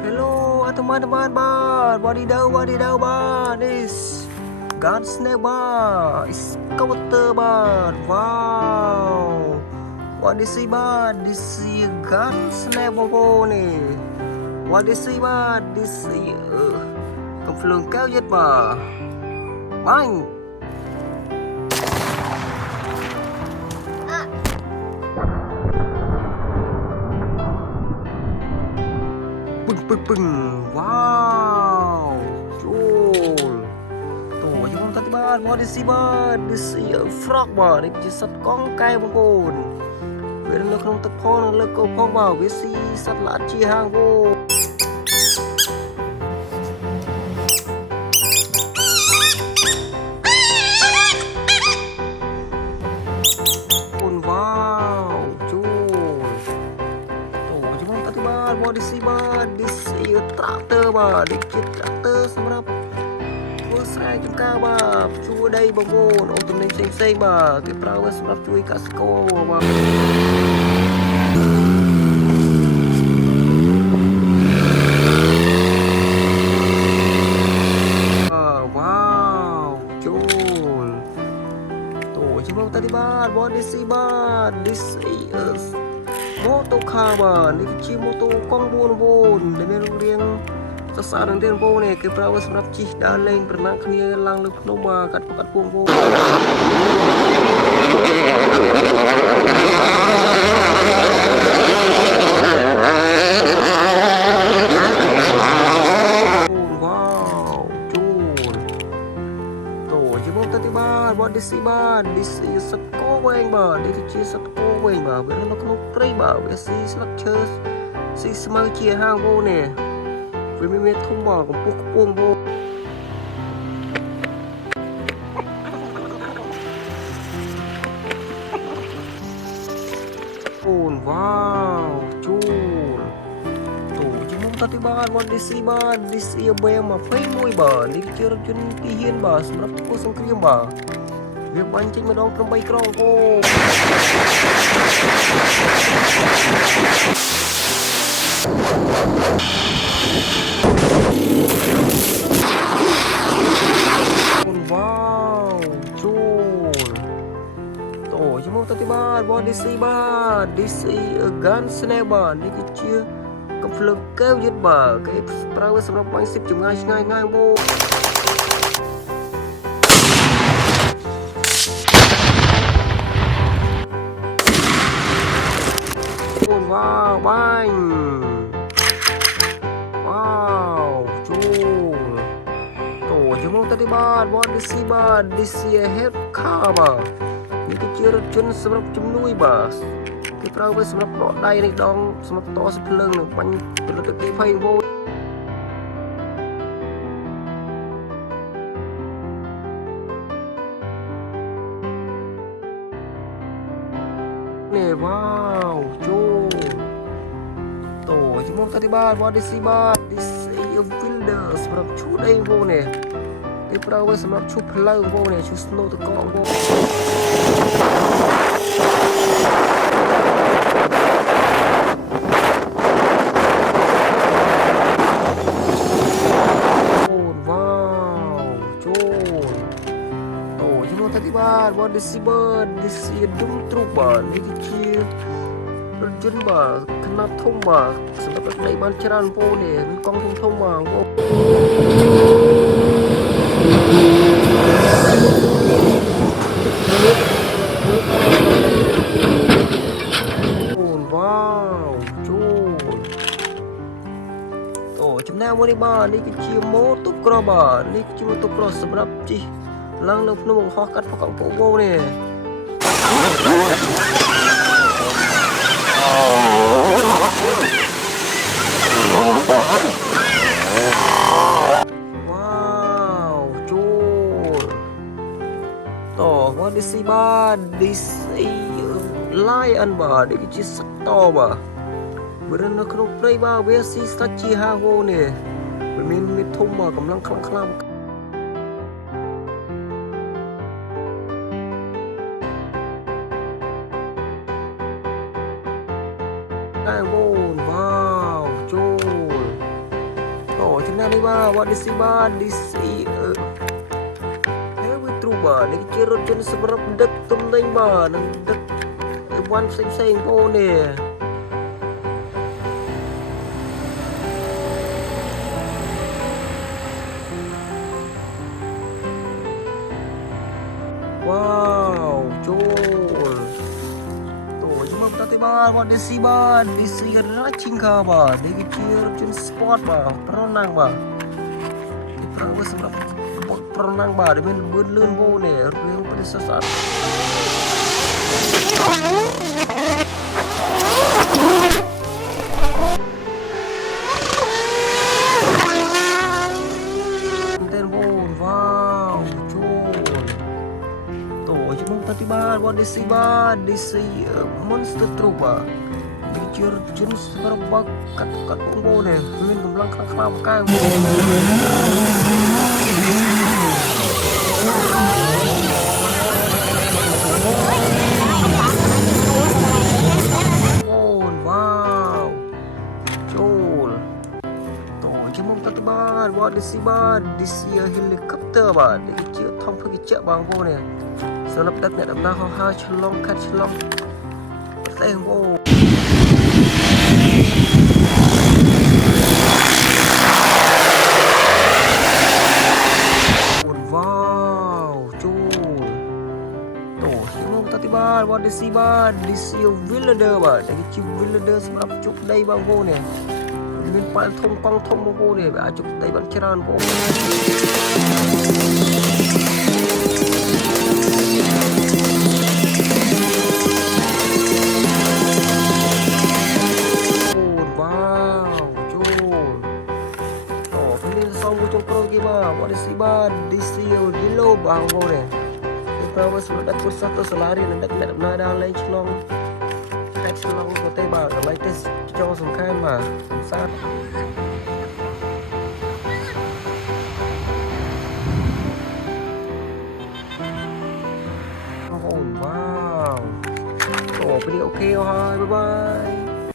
Hello teman-teman bar, wadidaw bar, this gun snake bar, is counter bar, wow, what is it bar, this is gun snake bar nih, what is it bar, this is cầm phượng cao nhất bar, bang. Pừng wow chul tuh chúng ta bạn mau đi xí bạn đi xí frog bạn đi chỉ sắt con cay bông cồn về nó không tập phong nó câu phong vào với xí sắt lá chi hàng vô cồn wow chul tuh chúng ta bạn mau đi xí bạn đi xí tractor bạn đi chiếc tractor xong rồiធ្វើស្រែចម្ការបាទជួយដីបងប្អូនអូទំនិញផ្សេងបាទគេប្រើវាសម្រាប់ជួយកសិករបាទវ៉ាវចូលតោះជាមួយតាទីបាទ what is it បាទ this is ម៉ូតូខាបាទនេះគឺជាម៉ូតូកង់4ដែលមានរូបរាងសរសើរនឹងរៀនវោនេះគេប្រើវាសម្រាប់ជិះដើរលេងប្រណាំងគ្នាឡើងលើភ្នំកាត់ពងវោវ៉ាវចូលតោះជាមកទៅបាទ what is it បាទ this is សត្វគោវែងបាទនេះគឺជាសត្វគោវែងបាទវានៅក្នុងព្រៃបាទវាស៊ីស្លឹកឈើស៊ីស្មៅជាហាងវោនេះវាមានធំមកកម្ពស់ខ្ពស់បងអូនវ៉ាវជួលតូជាមុំតាទីបានវ៉ាឌីស៊ីបានឌីស៊ីបែម21បាទនេះជារថយន្តទីហ៊ានបាទសម្រាប់ធ្វើសង្គ្រាមបាទវាបាញ់ចេញម្ដង8ក្រងអូវ៉ាវចូលតោះជាមកទៅបាទវ៉ាឌីស៊ីបាទឌីស៊ី gun snake បាទនេះគឺជាកំភ្លើងកែវយឺតបាទគេប្រើវាសម្រាប់បាញ់ស៊ីបចម្ងាយឆ្ងាយបងវ៉ាវបាញ់វ៉ាវចូលតោះជាមកទៅបាទវ៉ាឌីស៊ីបាទឌីស៊ី head car បាទនេះគឺជារថយន្តសម្រាប់ជំនួយបាទគេប្រើវាសម្រាប់ដកដៃនេះដងសម្រាប់តសភ្លើងនឹងបាញ់ពលិតគេភ័យវោនេះវ៉ាវចូលតោះជាមកទៅបាទវ៉ាឌីស៊ីបាទឌីស៊ី builder សម្រាប់ឈូសដីវោនេះគេប្រើវាសម្រាប់ឈូសផ្លូវវោនេះឈូសស្នូតកងវោវ៉ាឌីស៊ីបាទឌីស៊ីដុំទ្រូបាទនេះគឺជារថយន្តបាទຂະຫນາດធំបាទសម្រាប់ដឹកបានច្រើនពូនេះមានកង់ធំបាទអូវ៉ាវចូលអូចំណែកមួយនេះបាទនេះគឺជាម៉ូតូក្របាទនេះគឺជាម៉ូតូក្រសម្រាប់ជិះឡើងលើភ្នំបង្ហោះកាត់ពកកំពូវោនេះវ៉ាវចូលតោះវ៉ាឌីស៊ីបាទឌីស៊ី lion បាទនេះគឺជាសត្វតបាទវានៅក្នុងព្រៃបាទវាស៊ីសាច់ជាហាវោនេះវាមានធំបាទកម្លាំងខ្លាំងវ៉ាវចូល ណានេះបាទ what is it បាទ this is ហើយវាទ្រូបាទនេះជារថយន្តសម្រាប់ដឹកទំនិញបាទនិងដឹកអីវ៉ាន់ផ្សេងៗបងនេះវ៉ាវចូលតោះយើងមកទៅបាទ what is it បាទ this is racing car បាទនេះជារថយន្ត sport បាទប្រណាំងបាទប្រើវាសម្រាប់ប្រណាំងបាទដែលមានល្បឿនលឿនបងនេះរឿងប្រទេសស្អាតតែបងវ៉ាវចូលតោះយើងមកទៅបាទ what is it បាទ this is monster truck បាទនេះជារថយន្តសម្រាប់បើកកាត់បងនេះមានកម្លាំងខ្លាំងខ្លាំងបកកែwhat is it បាទ this is helicopter បាទនេះជាធំភេកជ្ជៈបងប្អូននេះសម្រាប់ដឹកអ្នកដំណើរហោះហើរឆ្លងកាត់ឆ្លងប្រទេសបងប្អូនវ៉ាវចូលតោះខ្ញុំមកតទីបាទ what is it បាទ this is Villader បាទនេះជា Villader សម្រាប់ជុកដីបងប្អូននេះមានប៉ែលធំកង់ធំបងប្អូននេះវាអាចជុកដីបានច្រើនបងប្អូនវ៉ាវចូលអូពេលសងមួយចុងក្រោយគេបាទ what is it បាទ this is Dilo បងប្អូននេះប្រើវាសម្រាប់ដឹកពុទ្ធសាសទៅសាលារៀននិងដឹកអ្នកដំណើរដើរលេងឆ្លងខេត្តឆ្លងប្រទេសបាទកន្លែងទេសចរសំខាន់បាទកំសាន្តអូវ៉ាវអូពេលនេះអូខេហើយបាយបាយ